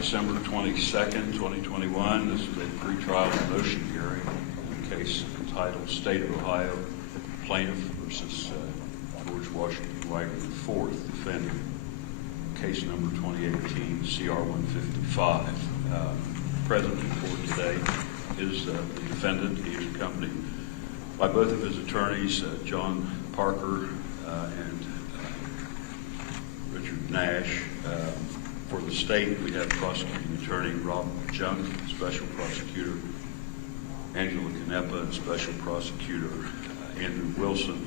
December 22nd, 2021. This is a pretrial motion hearing in a case entitled State of Ohio Plaintiff versus George Wagner IV, defendant, case number 2018 CR 155. Present in court today is the defendant. He is accompanied by both of his attorneys, John Parker and Richard Nash. For the state, we have prosecuting attorney Rob Junk, special prosecutor Angela Canepa, and special prosecutor Andrew Wilson,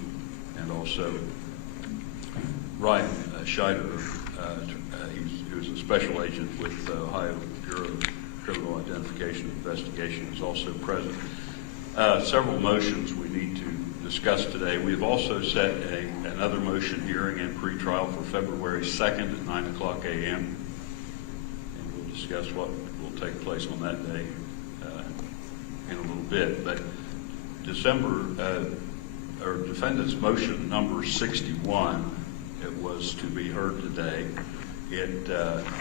and also Ryan Scheider. He was a special agent with Ohio Bureau of Criminal Identification and Investigation, is also present. Several motions we need to discuss today. We have also set another motion hearing and pretrial for February 2nd at 9 o'clock a.m. And we'll discuss what will take place on that day in a little bit. But defendant's motion number 61, it was to be heard today.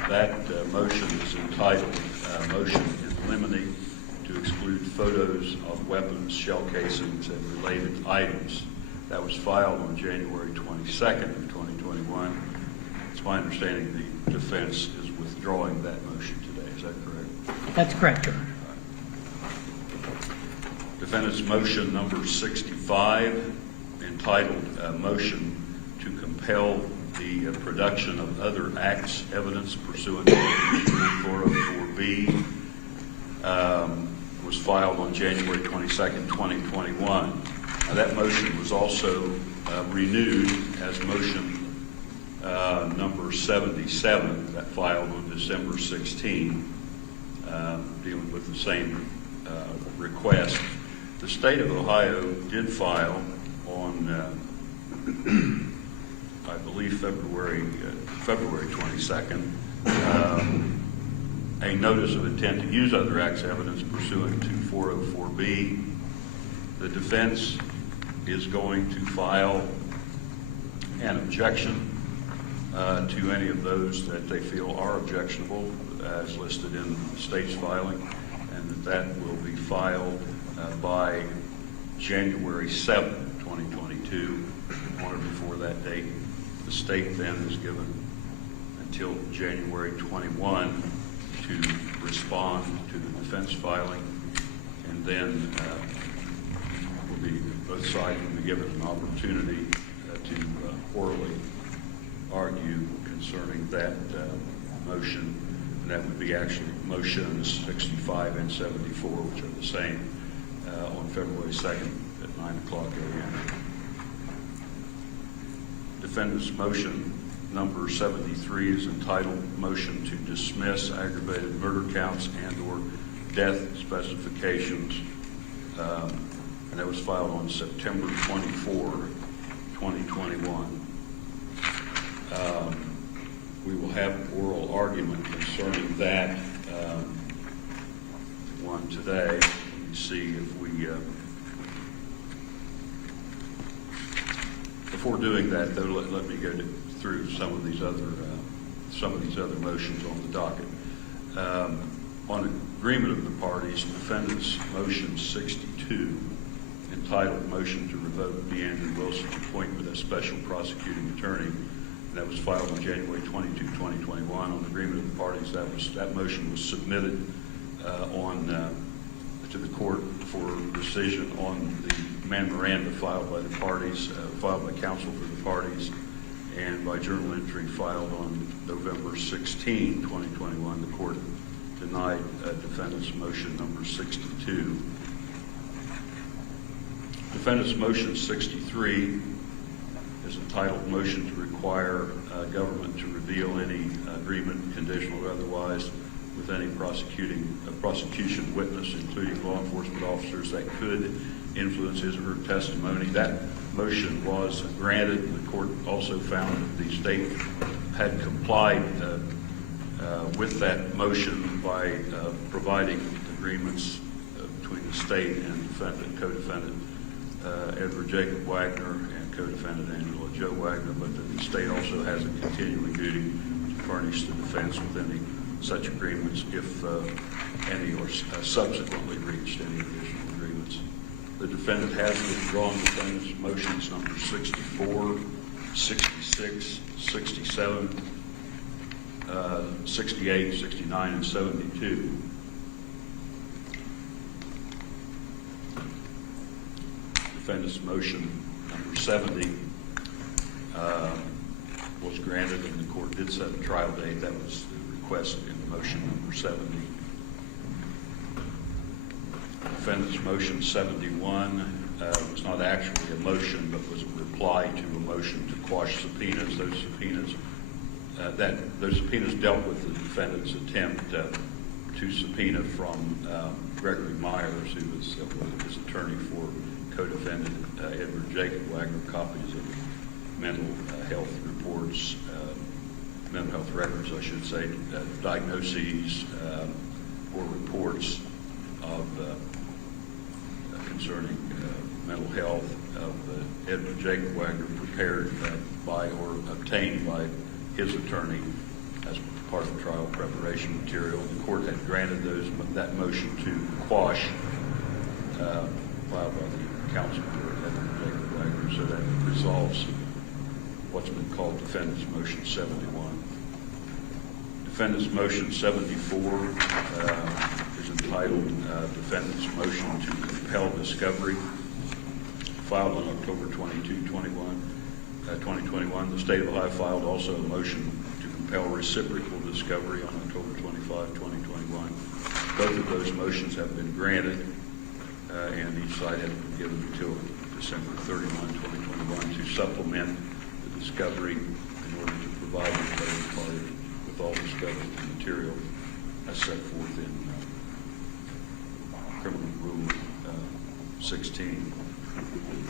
That motion is entitled Motion in Limine to exclude photos of weapons, shell casings, and related items. That was filed on January 22nd of 2021. It's my understanding the defense is withdrawing that motion today. Is that correct? That's correct, Your Honor. Defendant's motion number 65, entitled Motion to Compel the Production of Other Acts Evidence Pursuant to 404B, was filed on January 22nd, 2021. That motion was also renewed as motion number 77, that filed on December 16, dealing with the same request. The state of Ohio did file on, I believe, February 22nd, a notice of intent to use other acts evidence pursuant to 404B. The defense is going to file an objection to any of those that they feel are objectionable, as listed in the state's filing, and that will be filed by January 7, 2022. On or before that date, the state then is given until January 21 to respond to the defense filing, and then both sides will be given an opportunity to orally argue concerning that motion, and that would be actually motions 65 and 74, which are the same, on February 2nd at 9 o'clock a.m. Defendant's motion number 73 is entitled Motion to Dismiss Aggravated Murder Counts and or Death Specifications, and that was filed on September 24, 2021. We will have an oral argument concerning that one today. Let me see if we, before doing that though, let me go through some of these other motions on the docket. On agreement of the parties, defendant's motion 62, entitled Motion to Revoke the Andrew Wilson appointment as special prosecuting attorney, that was filed on January 22, 2021. On agreement of the parties, that motion was submitted to the court for decision on the memoranda filed by the parties, filed by counsel for the parties, and by journal entry filed on November 16, 2021. The court denied defendant's motion number 62. Defendant's motion 63 is entitled Motion to Require Government to Reveal Any Agreement, Conditional or Otherwise, with any prosecution witness, including law enforcement officers, that could influence his or her testimony. That motion was granted. The court also found that the state had complied with that motion by providing agreements between the state and defendant, co-defendant Edward Jacob Wagner and co-defendant Angela Jo Wagner, but that the state also has a continuing duty to furnish the defense with any such agreements if any are subsequently reached, any additional agreements. The defendant has withdrawn defendant's motions number 64, 66, 67, 68, 69, and 72. Defendant's motion number 70 was granted, and the court did set a trial date. That was the request in the motion number 70. Defendant's motion 71 was not actually a motion, but was a reply to a motion to quash subpoenas. Those subpoenas dealt with the defendant's attempt to subpoena from Gregory Myers, who was his attorney for co-defendant Edward Jacob Wagner, copies of mental health reports, mental health records, I should say, diagnoses or reports of concerning mental health of Edward Jacob Wagner, prepared by or obtained by his attorney as part of trial preparation material. The court had granted that motion to quash, filed by the counsel for Edward Jacob Wagner, so that resolves what's been called defendant's motion 71. Defendant's motion 74 is entitled defendant's motion to compel discovery, filed on October 22, 2021. The State of Ohio filed also a motion to compel reciprocal discovery on October 25, 2021. Both of those motions have been granted, and each side has been given until December 31, 2021 to supplement the discovery in order to provide the other party with all discovery material as set forth in Criminal Rule 16.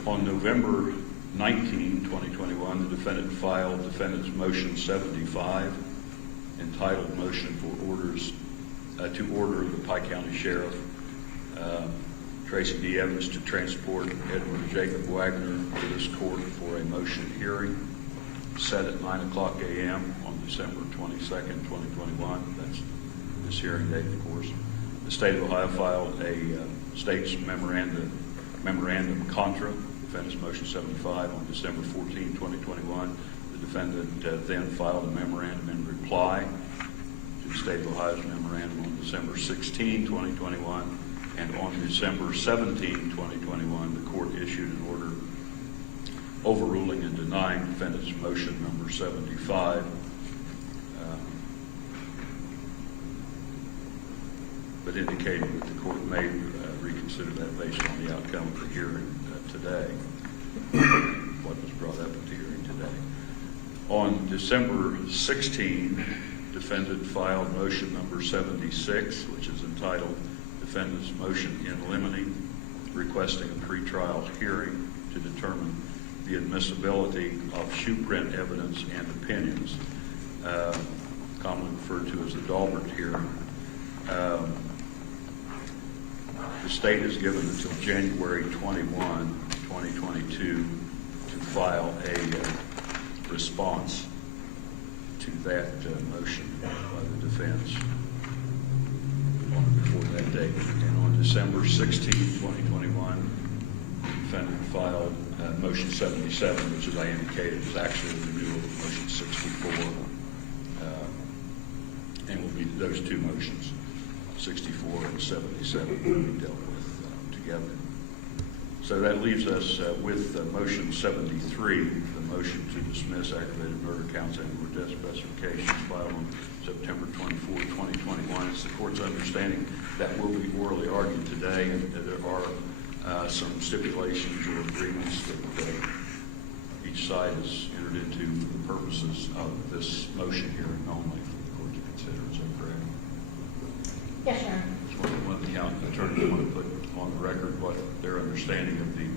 On November 19, 2021, the defendant filed defendant's motion 75, entitled Motion for Orders to Order the Pike County Sheriff Tracy D. Evans to transport Edward Jacob Wagner to this court for a motion hearing set at 9 o'clock a.m. on December 22nd, 2021. That's this hearing date, of course. The State of Ohio filed a state's memorandum contra, defendant's motion 75, on December 14, 2021. The defendant then filed a memorandum in reply to the State of Ohio's memorandum on December 16, 2021. And on December 17, 2021, the court issued an order overruling and denying defendant's motion number 75, but indicating that the court may reconsider that based on the outcome of the hearing today, what was brought up at the hearing today. On December 16, defendant filed motion number 76, which is entitled Defendant's Motion in Limine, requesting a pretrial hearing to determine the admissibility of shoe print evidence and opinions, commonly referred to as the Dahlberg hearing. The state is given until January 21, 2022 to file a response to that motion by the defense before that date. And on December 16, 2021, the defendant filed motion 77, which, as I indicated, is actually a renewal of motion 64, and will be those two motions, 64 and 77, will be dealt with together. So that leaves us with motion 73, the motion to dismiss aggravated murder counts and death specifications, filed on September 24, 2021. It's the court's understanding that will be orally argued today, and there are some stipulations or agreements that each side has entered into for the purposes of this motion hearing only for the court to consider. Is that correct? Yes, Your Honor. What the county attorney want to put on the record what their understanding of the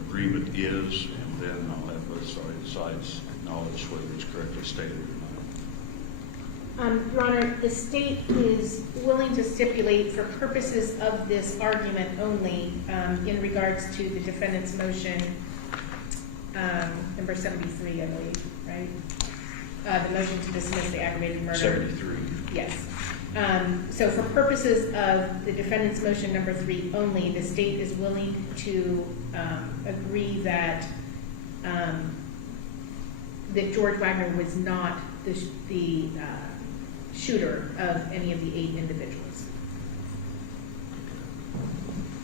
agreement is, and then I'll have both sides acknowledge whether it's correctly stated or not. Your Honor, the state is willing to stipulate for purposes of this argument only in regards to the defendant's motion number 73, I believe, right? the motion to dismiss the aggravated murder. 73. Yes. So for purposes of the defendant's motion number 3 only, the state is willing to agree that that George Wagner was not the shooter of any of the 8 individuals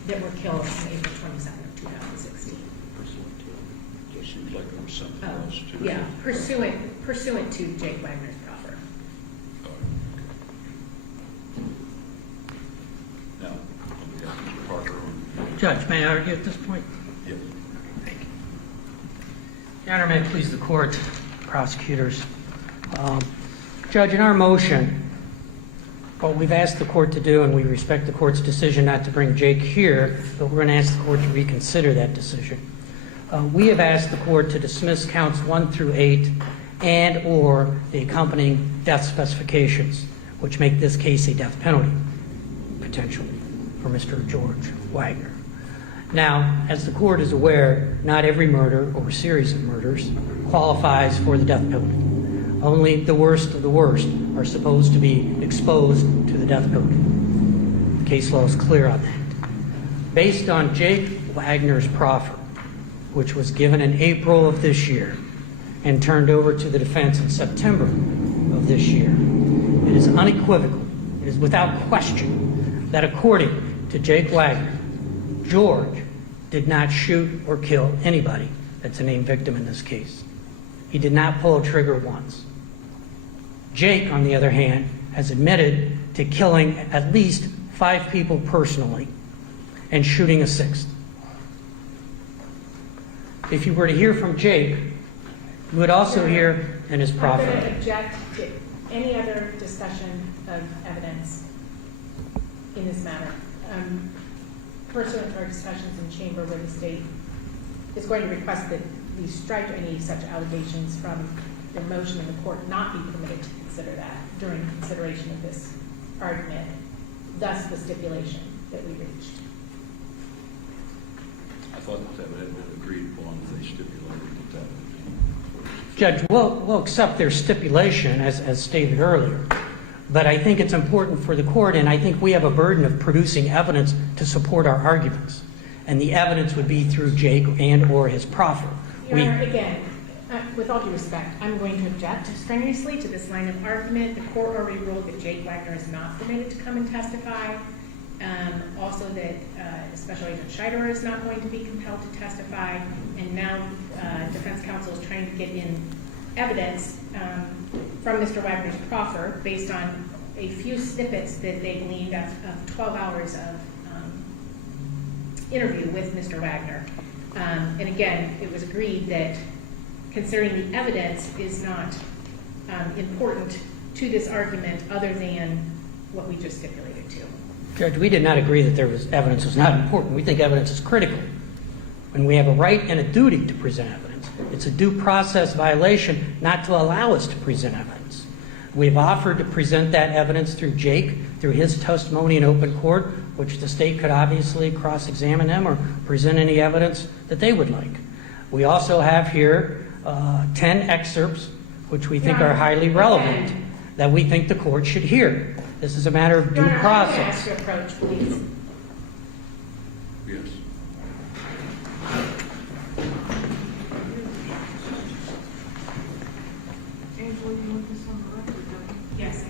that were killed on April 22nd of 2016. It seems like there was something else too. Yeah, pursuant to Jake Wagner's proffer. Now, we have Mr. Parker on. Judge, may I argue at this point? Yes. Thank you. Your Honor, may it please the court, prosecutors. Judge, in our motion, what we've asked the court to do, and we respect the court's decision not to bring Jake here, but we're going to ask the court to reconsider that decision. We have asked the court to dismiss counts 1 through 8 and or the accompanying death specifications, which make this case a death penalty, potentially, for Mr. George Wagner. Now, as the court is aware, not every murder or series of murders qualifies for the death penalty. Only the worst of the worst are supposed to be exposed to the death penalty. The case law is clear on that. Based on Jake Wagner's proffer, which was given in April of this year and turned over to the defense in September of this year, it is unequivocal, it is without question, that according to Jake Wagner, George did not shoot or kill anybody that's a named victim in this case. He did not pull a trigger once. Jake, on the other hand, has admitted to killing at least 5 people personally and shooting a 6th. If you were to hear from Jake, you would also hear in his proffer. I'm going to object to any other discussion of evidence in this matter. Pursuant to our discussions in chamber where the state is going to request that we strike any such allegations from the motion and the court not be permitted to consider that during consideration of this argument, thus the stipulation that we reached. I thought that had been agreed upon if they stipulated that. Judge, we'll accept their stipulation as stated earlier, but I think it's important for the court, and I think we have a burden of producing evidence to support our arguments. And the evidence would be through Jake and or his proffer. Your Honor, again, with all due respect, I'm going to object strenuously to this line of argument. The court already ruled that Jake Wagner is not permitted to come and testify. Also that Special Agent Scheider is not going to be compelled to testify. And now defense counsel is trying to get in evidence from Mr. Wagner's proffer based on a few snippets that they gleaned of 12 hours of interview with Mr. Wagner. And again, it was agreed that considering the evidence is not important to this argument other than what we just stipulated to. Judge, we did not agree that evidence was not important. We think evidence is critical. When we have a right and a duty to present evidence, it's a due process violation not to allow us to present evidence. We've offered to present that evidence through Jake, through his testimony in open court, which the state could obviously cross-examine him or present any evidence that they would like. We also have here 10 excerpts, which we think are highly relevant, that we think the court should hear. This is a matter of due process. Your Honor, ask your approach, please. Yes. Angela, you want this on the record, don't you? Yes, I do.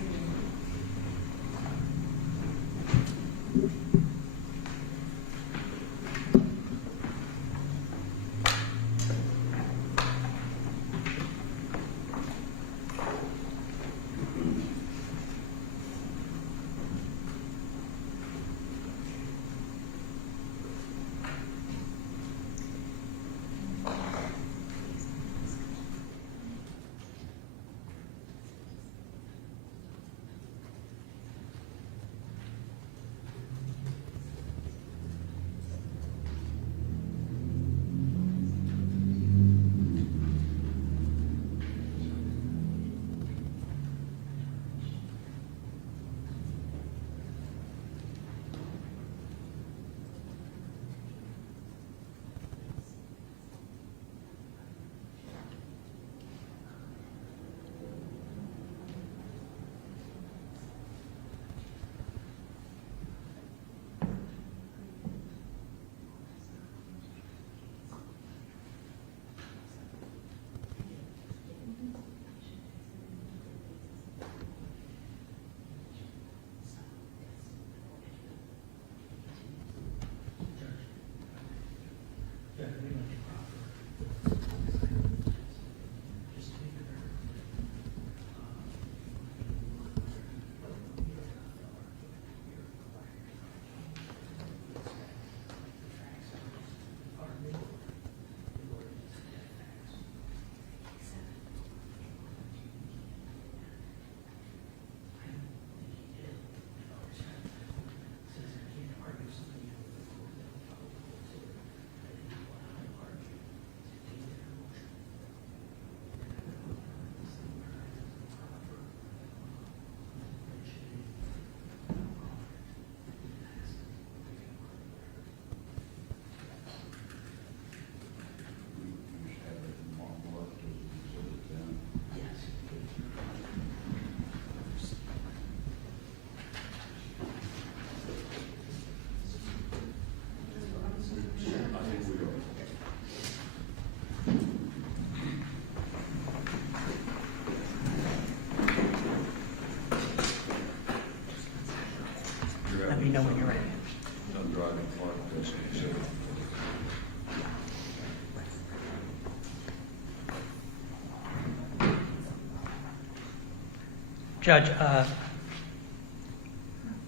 Judge,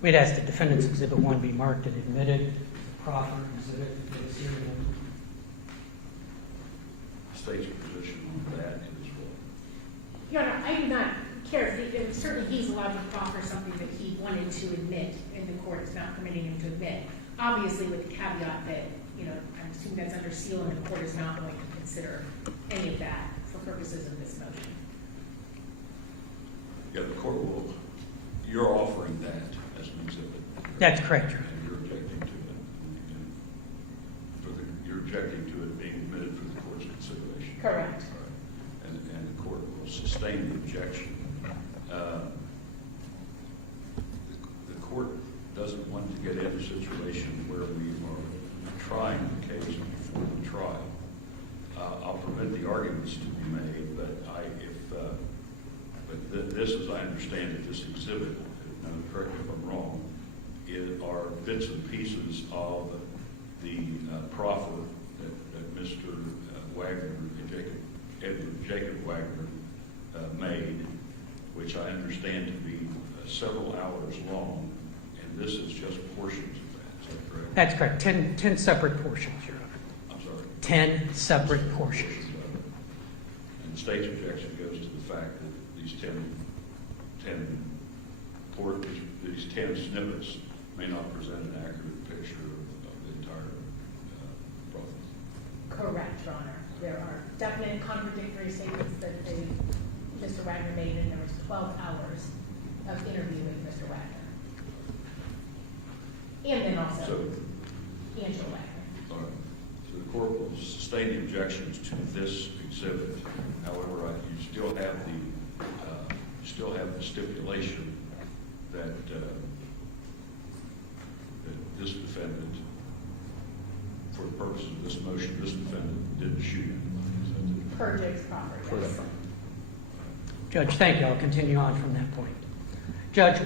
we'd ask the defendant's Exhibit 1 be marked and admitted. Proffer exhibit is here. State's position on that as well. Your Honor, I do not care. Certainly he's allowed to proffer something that he wanted to admit, and the court is not permitting him to admit. Obviously with the caveat that, I'm assuming that's under seal and the court is not going to consider any of that for purposes of this motion. Yeah, the court will, you're offering that as an exhibit. That's correct, Your Honor. And you're objecting to it. You're objecting to it being admitted for the court's consideration. Correct. All right. And the court will sustain the objection. The court doesn't want to get in a situation where we are trying the case before the trial. I'll permit the arguments to be made, but this, as I understand it, this exhibit, correct me if I'm wrong, are bits and pieces of the proffer that Mr. Wagner, Jacob Wagner, made, which I understand to be several hours long, and this is just portions of that. Is that correct? That's correct. 10 separate portions, Your Honor. I'm sorry. 10 separate portions. And the state's objection goes to the fact that these 10 snippets may not present an accurate picture of the entire brothel. Correct, Your Honor. There are definite contradictory statements that Mr. Wagner made, and there was 12 hours of interviewing Mr. Wagner. And then also Angela Wagner. All right. So the court will sustain the objections to this exhibit. However, you still have the stipulation that this defendant, for the purposes of this motion, this defendant didn't shoot him. Per Jake's property, yes. Judge, thank you. I'll continue on from that point. Judge,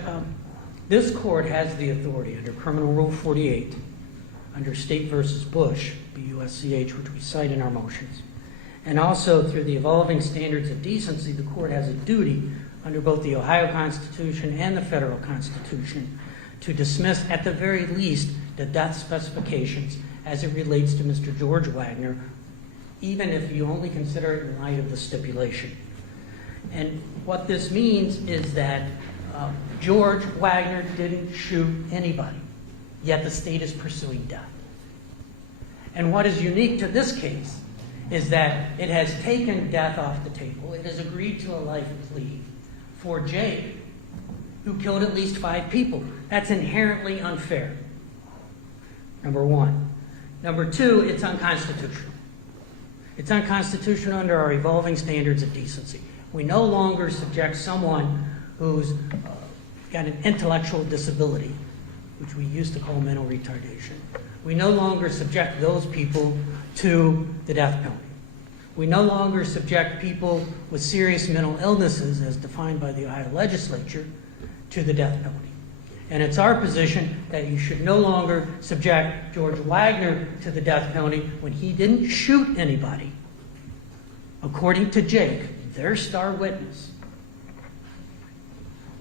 this court has the authority under Criminal Rule 48, under State v. Bush, B-U-S-C-H, which we cite in our motions, and also through the evolving standards of decency, the court has a duty under both the Ohio Constitution and the federal Constitution to dismiss, at the very least, the death specifications as it relates to Mr. George Wagner, even if you only consider it in light of the stipulation. And what this means is that George Wagner didn't shoot anybody, yet the state is pursuing death. And what is unique to this case is that it has taken death off the table. It has agreed to a life plea for Jake, who killed at least 5 people. That's inherently unfair, number one. Number two, it's unconstitutional. It's unconstitutional under our evolving standards of decency. We no longer subject someone who's got an intellectual disability, which we used to call mental retardation. We no longer subject those people to the death penalty. We no longer subject people with serious mental illnesses, as defined by the Ohio legislature, to the death penalty. And it's our position that you should no longer subject George Wagner to the death penalty when he didn't shoot anybody, according to Jake, their star witness,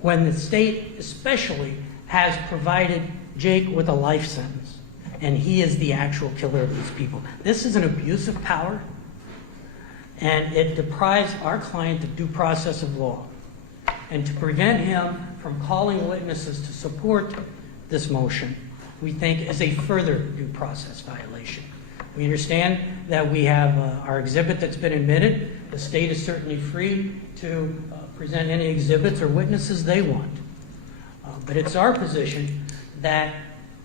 when the state especially has provided Jake with a life sentence, and he is the actual killer of these people. This is an abuse of power, and it deprives our client of due process of law. And to prevent him from calling witnesses to support this motion, we think is a further due process violation. We understand that we have our exhibit that's been admitted. The state is certainly free to present any exhibits or witnesses they want. But it's our position that,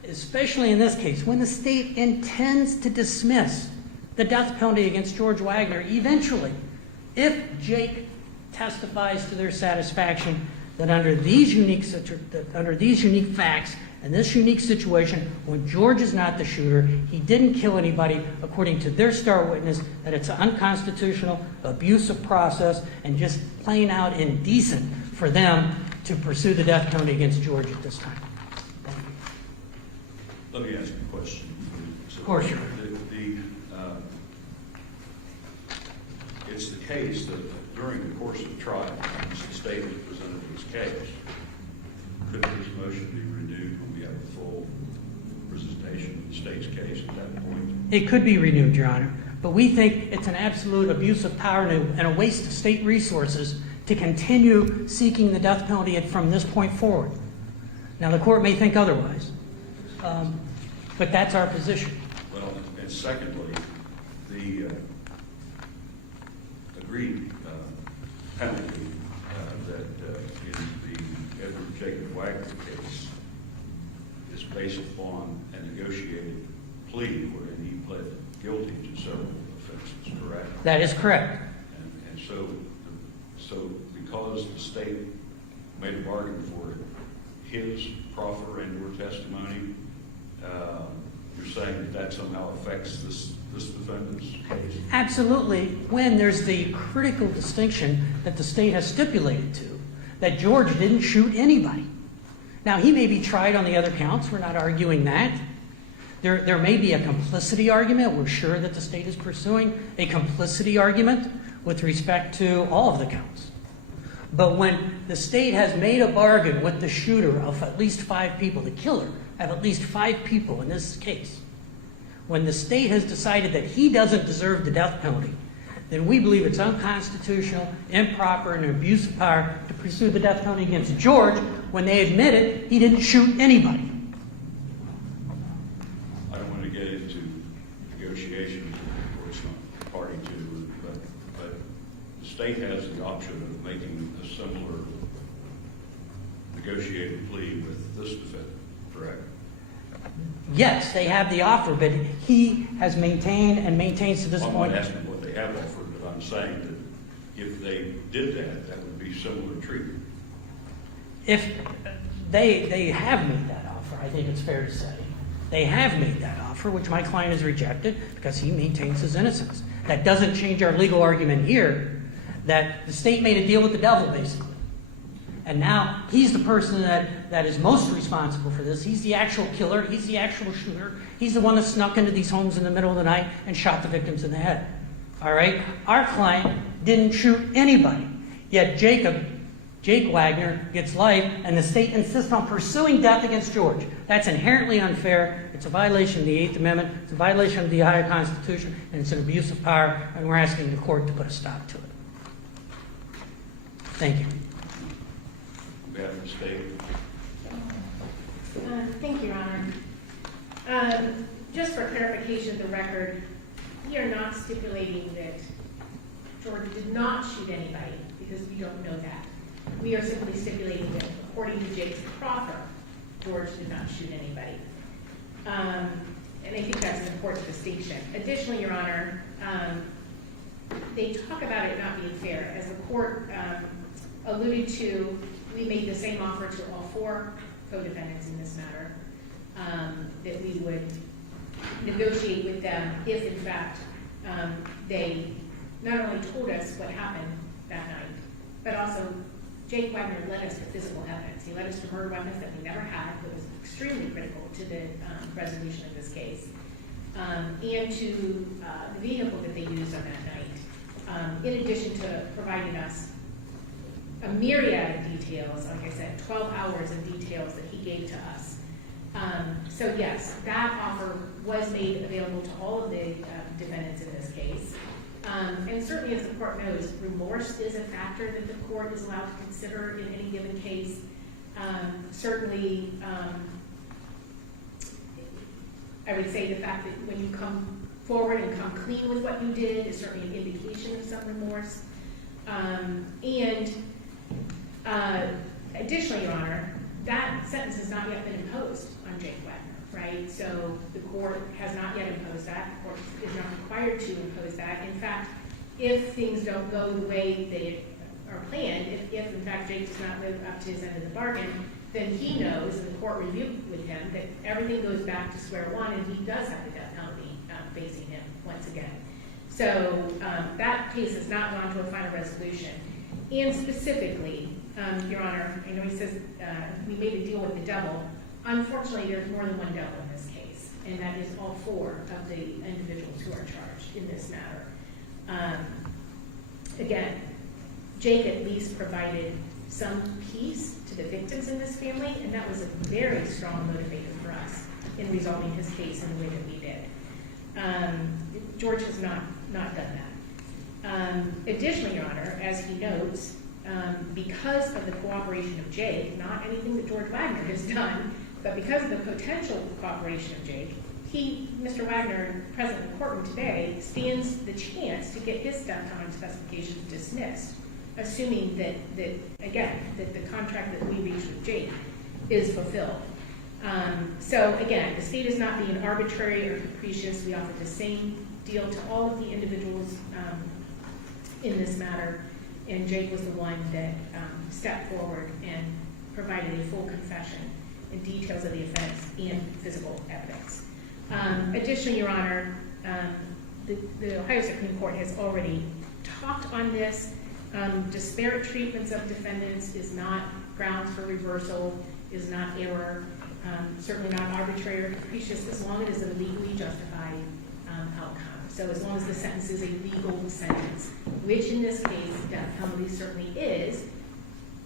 especially in this case, when the state intends to dismiss the death penalty against George Wagner, eventually, if Jake testifies to their satisfaction that under these unique facts and this unique situation, when George is not the shooter, he didn't kill anybody, according to their star witness, that it's unconstitutional, abusive process, and just plain out indecent for them to pursue the death penalty against George at this time. Thank you. Let me ask you a question. Of course, sure. It's the case that during the course of trial, as the state has presented its case, could this motion be renewed when we have a full presentation of the state's case at that point? It could be renewed, Your Honor, but we think it's an absolute abuse of power and a waste of state resources to continue seeking the death penalty from this point forward. Now, the court may think otherwise, but that's our position. Well, and secondly, the agreed penalty that in the Edward Jacob Wagner case is based upon a negotiated plea wherein he pled guilty to several offenses, correct? That is correct. And so because the state made a bargain for his proffer and/or testimony, you're saying that somehow affects this defendant's case? Absolutely, when there's the critical distinction that the state has stipulated to, that George didn't shoot anybody. Now, he may be tried on the other counts. We're not arguing that. There may be a complicity argument. We're sure that the state is pursuing a complicity argument with respect to all of the counts. But when the state has made a bargain with the shooter of at least 5 people, the killer of at least 5 people in this case, when the state has decided that he doesn't deserve the death penalty, then we believe it's unconstitutional, improper, and an abuse of power to pursue the death penalty against George when they admitted he didn't shoot anybody. I don't want to get into negotiations, of course, not party to, but the state has the option of making a similar negotiated plea with this defendant, correct? Yes, they have the offer, but he has maintained and maintains to this I'm point. not asking what they have offered, but I'm saying that if they did that, that would be similar treatment. If they have made that offer, I think it's fair to say. They have made that offer, which my client has rejected because he maintains his innocence. That doesn't change our legal argument here that the state made a deal with the devil, basically. And now he's the person that is most responsible for this. He's the actual killer. He's the actual shooter. He's the one that snuck into these homes in the middle of the night and shot the victims in the head. All right? Our client didn't shoot anybody. Yet Jake Wagner gets life, and the state insists on pursuing death against George. That's inherently unfair. It's a violation of the 8th Amendment. It's a violation of the Ohio Constitution, and it's an abuse of power, and we're asking the court to put a stop to it. Thank you. We have the state. Thank you, Your Honor. Just for clarification of the record, we are not stipulating that George did not shoot anybody, because we don't know that. We are simply stipulating that, according to Jake's proffer, George did not shoot anybody. And I think that's an important distinction. Additionally, Your Honor, they talk about it not being fair. As the court alluded to, we made the same offer to all 4 co-defendants in this matter, that we would negotiate with them if, in fact, they not only told us what happened that night, but also Jake Wagner led us to physical evidence. He led us to murder weapons that we never had, that was extremely critical to the resolution of this case, and to the vehicle that they used on that night, in addition to providing us a myriad of details, like I said, 12 hours of details that he gave to us. So yes, that offer was made available to all of the defendants in this case. And certainly, as the court knows, remorse is a factor that the court is allowed to consider in any given case. Certainly, I would say the fact that when you come forward and come clean with what you did is certainly an indication of some remorse. Additionally, Your Honor, that sentence has not yet been imposed on Jake Wagner, right? So the court has not yet imposed that. The court is not required to impose that. In fact, if things don't go the way they are planned, if in fact Jake does not live up to his end of the bargain, then he knows, and the court reviewed with him, that everything goes back to square one, and he does have the death penalty facing him once again. So that case has not gone to a final resolution. And specifically, Your Honor, I know he says we made a deal with the devil. Unfortunately, there's more than one devil in this case, and that is all 4 of the individuals who are charged in this matter. Again, Jake at least provided some peace to the victims in this family, and that was a very strong motivator for us in resolving his case in the way that we did. George has not done that. Additionally, Your Honor, as he notes, because of the cooperation of Jake, not anything that George Wagner has done, but because of the potential cooperation of Jake, Mr. Wagner, present in the courtroom today, stands the chance to get his death penalty specifications dismissed, assuming that the contract that we reached with Jake is fulfilled. So again, the state is not being arbitrary or capricious. We offered the same deal to all of the individuals in this matter, and Jake was the one that stepped forward and provided a full confession and details of the offense and physical evidence. Additionally, Your Honor, the Ohio Supreme Court has already talked on this. Disparate treatments of defendants is not grounds for reversal, is not error, certainly not arbitrary or capricious, as long as it is a legally justified outcome. So as long as the sentence is a legal sentence, which in this case, death penalty certainly is,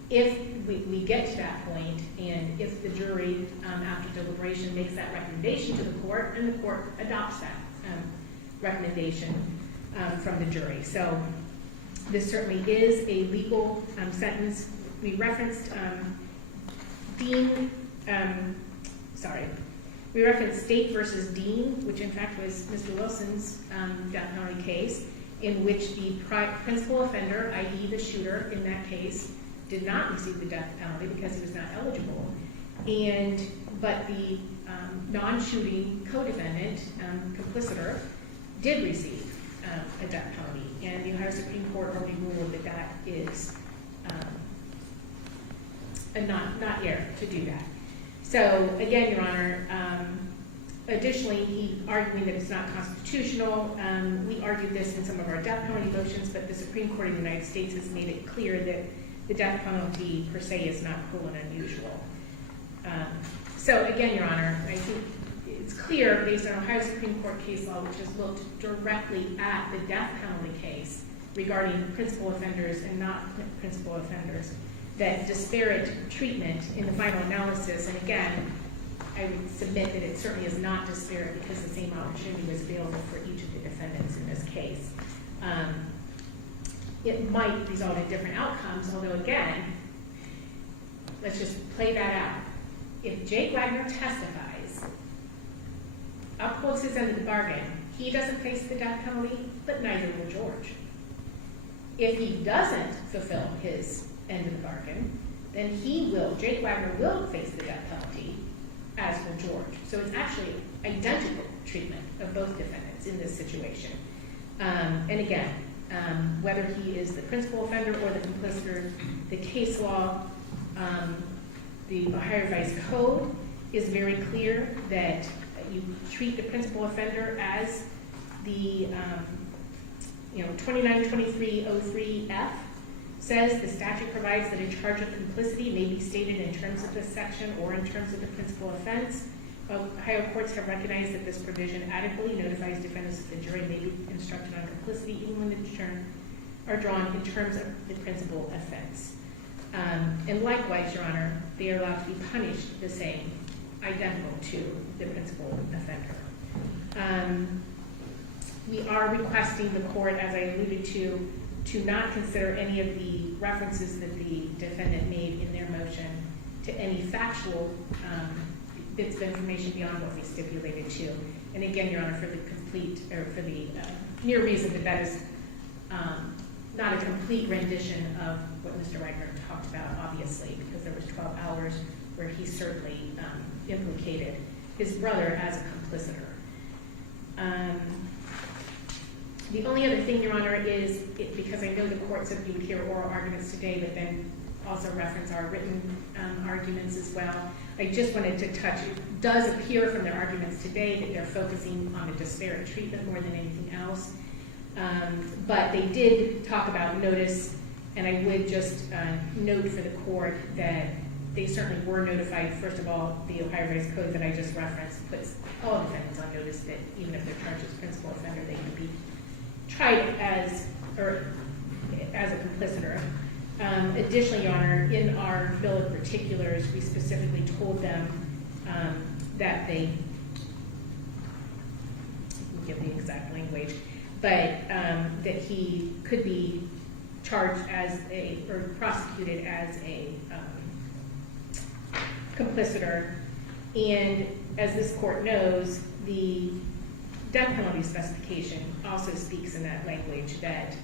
if we get to that point, and if the jury, after deliberation, makes that recommendation to the court, and the court adopts that recommendation from the jury. So this certainly is a legal sentence. We referenced we referenced State versus Dean, which in fact was Mr. Wilson's death penalty case, in which the principal offender, i.e. the shooter in that case, did not receive the death penalty because he was not eligible, but the non-shooting co-defendant, compliciter, did receive a death penalty, and the Ohio Supreme Court already ruled that that is not error to do that. So again, Your Honor, additionally, he arguing that it's not constitutional. We argued this in some of our death penalty motions, but the Supreme Court of the United States has made it clear that the death penalty per se is not cruel and unusual. So again, Your Honor, I think it's clear based on Ohio Supreme Court case law, which has looked directly at the death penalty case regarding principal offenders and not principal offenders, that disparate treatment in the final analysis, and again, I would submit that it certainly is not disparate because the same opportunity was available for each of the defendants in this case. It might result in different outcomes, although again, let's just play that out. If Jake Wagner testifies, upholds his end of the bargain, he doesn't face the death penalty, but neither will George. If he doesn't fulfill his end of the bargain, then Jake Wagner will face the death penalty, as will George. So it's actually identical treatment of both defendants in this situation. And again, whether he is the principal offender or the complicit, the case law, the Ohio Revised Code is very clear that you treat the principal offender as the 292303F says the statute provides that a charge of complicity may be stated in terms of this section or in terms of the principal offense. Ohio courts have recognized that this provision adequately notifies defendants that the jury may be instructed on complicity even when the terms are drawn in terms of the principal offense. And likewise, Your Honor, they are allowed to be punished the same, identical to the principal offender. We are requesting the court, as I alluded to not consider any of the references that the defendant made in their motion to any factual bits of information beyond what we stipulated to. And again, Your Honor, for the mere reason that that is not a complete rendition of what Mr. Wagner talked about, obviously, because there was 12 hours where he certainly implicated his brother as a compliciter. The only other thing, Your Honor, is, because I know the courts have viewed here oral arguments today, but then also reference our written arguments as well. I just wanted to touch, it does appear from their arguments today that they're focusing on the disparate treatment more than anything else. But they did talk about notice, and I would just note for the court that they certainly were notified. First of all, the Ohio Revised Code that I just referenced puts all defendants on notice that even if they're charged as principal offender, they can be tried as a compliciter. Additionally, Your Honor, in our bill of particulars, we specifically told them that they, I'll give the exact language, but that he could be charged as or prosecuted as a complicitor. And as this court knows, the death penalty specification also speaks in that language that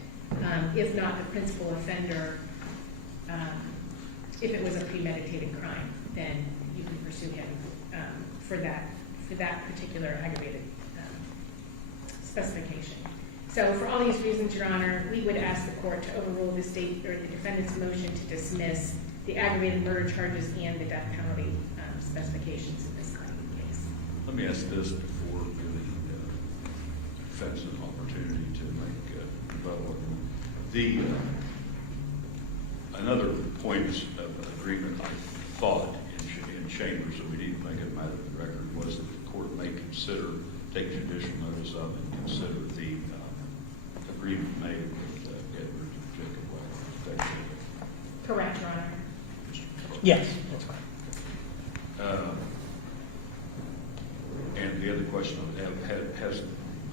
if not the principal offender, if it was a premeditated crime, then you can pursue him for that particular aggravated specification. So for all these reasons, Your Honor, we would ask the court to overrule the state or the defendant's motion to dismiss the aggravated murder charges and the death penalty specifications in this kind of case. Let me ask this before giving the defense an opportunity to make a rebuttal. Another point of agreement I thought in chambers, so we need to make it a matter of the record, was that the court may take judicial notice of and consider the agreement made with Edward and Jacob Wagner. Correct, Your Honor. Yes, that's right. And the other question I have,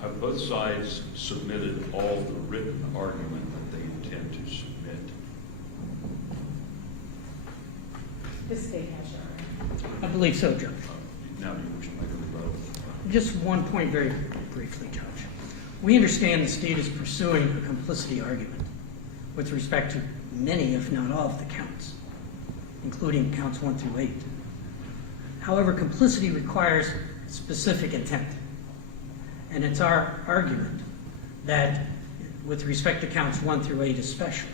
have both sides submitted all the written argument that they intend to submit? The state has, Your Honor. I believe so, Judge. Now do you wish to make a rebuttal? Just one point very briefly, Judge. We understand the state is pursuing a complicity argument with respect to many, if not all, of the counts, including counts 1 through 8. However, complicity requires specific intent. And it's our argument that, with respect to counts 1 through 8 especially,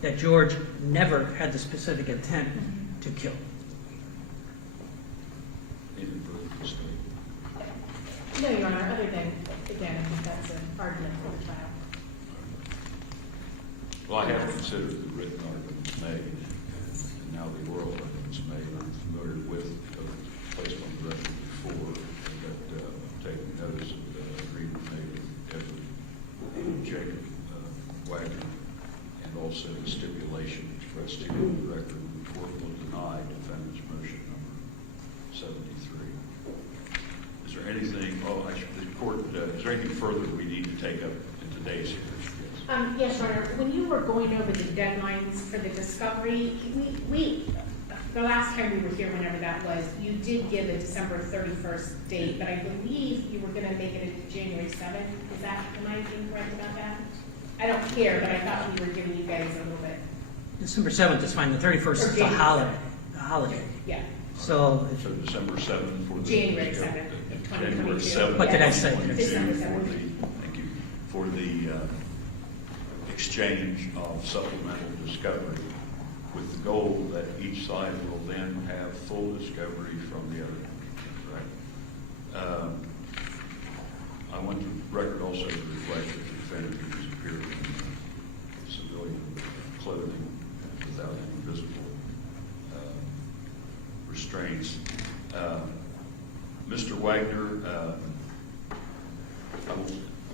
that George never had the specific intent to kill. Anything further from the state? No, Your Honor, other than, again, I think that's an argument for the trial. Well, I have considered the written arguments made, and now the oral arguments made. I'm familiar with placed on the record before, but taking notice of the agreement made with Edward and Jacob Wagner, and also the stipulation expressed here on the record, the court will deny defendant's motion number 73. Is there anything, is there anything further we need to take up in today's hearing? Yes, Your Honor. When you were going over the deadlines for the discovery, the last time we were here, whenever that was, you did give a December 31st date, but I believe you were going to make it a January 7th. Am I being correct about that? I don't care, but I thought we were giving you guys a little bit. December 7th is fine. The 31st is the holiday. The holiday. Yeah. So December 7th for the January 7th of 2022. January 7th. What did I say? December 7th. Thank you. For the exchange of supplemental discovery, with the goal that each side will then have full discovery from the other. Right? I want the record also to reflect that the defendant has appeared in civilian clothing without any visible restraints. Mr. Wagner,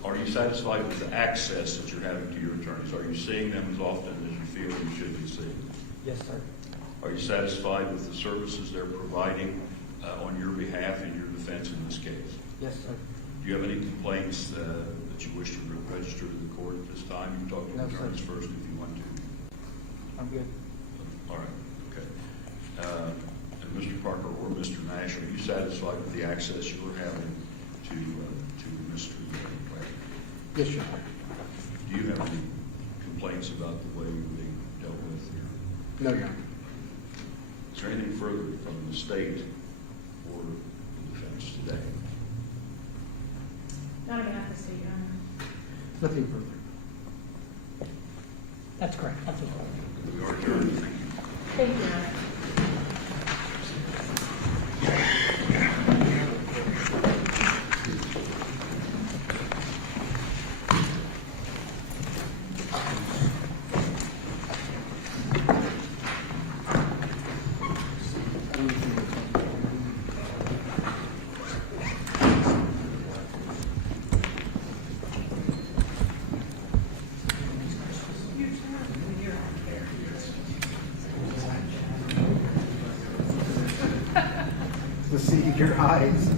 are you satisfied with the access that you're having to your attorneys? Are you seeing them as often as you feel you should be seeing them? Yes, sir. Are you satisfied with the services they're providing on your behalf in your defense in this case? Yes, sir. Do you have any complaints that you wish to register to the court at this time? You can talk to No, the attorneys sir. first if you want to. I'm good. All right, okay. And Mr. Parker or Mr. Nash, are you satisfied with the access you were having to Mr. Wagner? Yes, sir. Do you have any complaints about the way you're being dealt with here? No, Your Honor. Is there anything further from the state or the defense today? Not about the state, Your Honor. Nothing further. That's correct. That's okay. We are adjourned. Thank you. Thank you, Your Honor. Here. see your eyes.